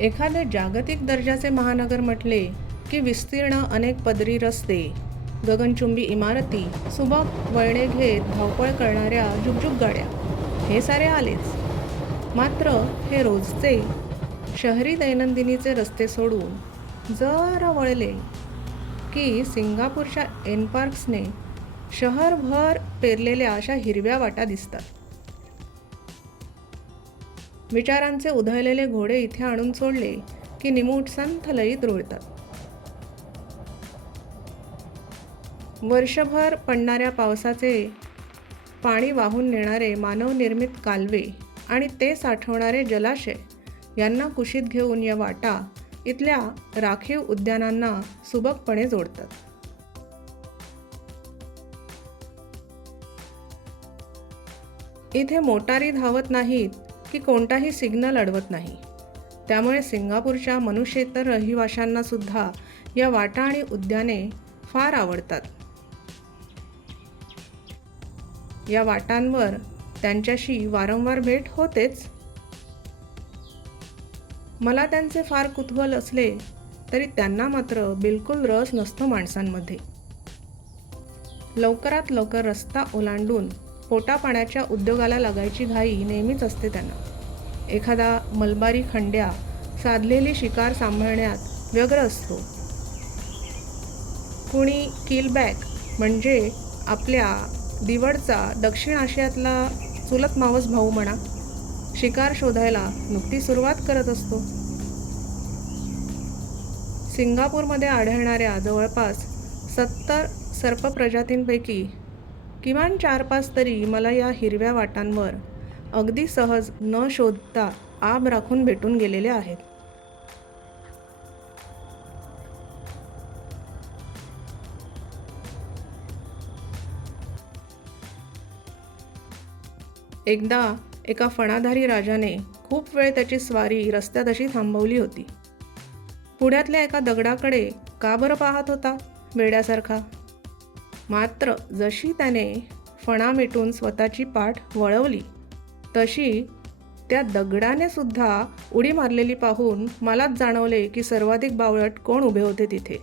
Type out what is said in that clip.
एखादे जागतिक दर्जाचे महानगर म्हटले की विस्तीर्ण अनेक पदरी रस्ते, गगनचुंबी इमारती, सुबक वळणे घेत धावपळ करणाऱ्या जुगजुग गाड्या, हे सारे आलेच. मात्र हे रोजचे शहरी दैनंदिनीचे रस्ते सोडून जरा वळले की सिंगापूरच्या एन पार्क्सने शहरभर पेरलेल्या अशा हिरव्या वाटा दिसतात. विचारांचे उधळलेले घोडे इथे आणून सोडले की निमूट संथ लयीत रुळतात. वर्षभर पडणाऱ्या पावसाचे पाणी वाहून नेणारे मानवनिर्मित कालवे आणि ते साठवणारे जलाशय यांना कुशीत घेऊन या वाटा इथल्या राखीव उद्यानांना सुबकपणे जोडतात. इथे मोटारी धावत नाहीत की कोणताही सिग्नल अडवत नाही. त्यामुळे सिंगापूरच्या मनुष्येतर रहिवाशांना सुद्धा या वाटा आणि उद्याने फार आवडतात. या वाटांवर त्यांच्याशी वारंवार भेट होतेच. मला त्यांचे फार कुतूहल असले तरी त्यांना मात्र बिलकुल रस नसतो माणसांमध्ये. लवकरात लवकर रस्ता ओलांडून पोटापाण्याच्या उद्योगाला लागायची घाई नेहमीच असते त्यांना. एखादा मलबारी खंड्या साधलेली शिकार सांभाळण्यात व्यग्र असतो. कुणी किलबॅक म्हणजे आपल्या दिवडचा दक्षिण आशियातला चुलत मावस भाऊ म्हणा, शिकार शोधायला नुकती सुरुवात करत असतो. सिंगापूरमध्ये आढळणाऱ्या जवळपास 70 सर्प प्रजातींपैकी किमान 4-5 तरी मला या हिरव्या वाटांवर अगदी सहज न शोधता आब राखून भेटून गेलेले आहेत. एकदा एका फणाधारी राजाने खूप वेळ त्याची स्वारी रस्त्यात अशी थांबवली होती. पुढ्यातल्या एका दगडाकडे का बरं पाहत होता वेड्यासारखा. मात्र जशी त्याने फणा मिटून स्वतःची पाठ वळवली तशी त्या दगडाने सुद्धा उडी मारलेली पाहून मलाच जाणवले की सर्वाधिक बावळट कोण उभे होते तिथे.